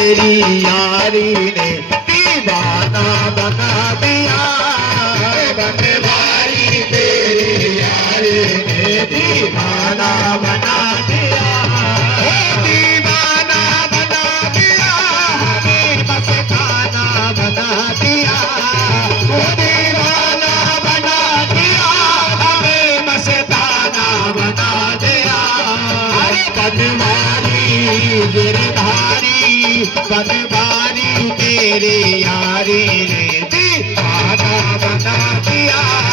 तेरी यारी ने दीवाना बना दिया। बनवारी तेरी यारी ने दीवाना बना दिया। दीवाना बना दिया, हमें मस्ताना बना दिया। वो दीवाना बना दिया, हमें मस्ताना बना दिया। अरे बनवारी गिरधारी, बनवारी तेरे यारी ने दीवाना बना दिया।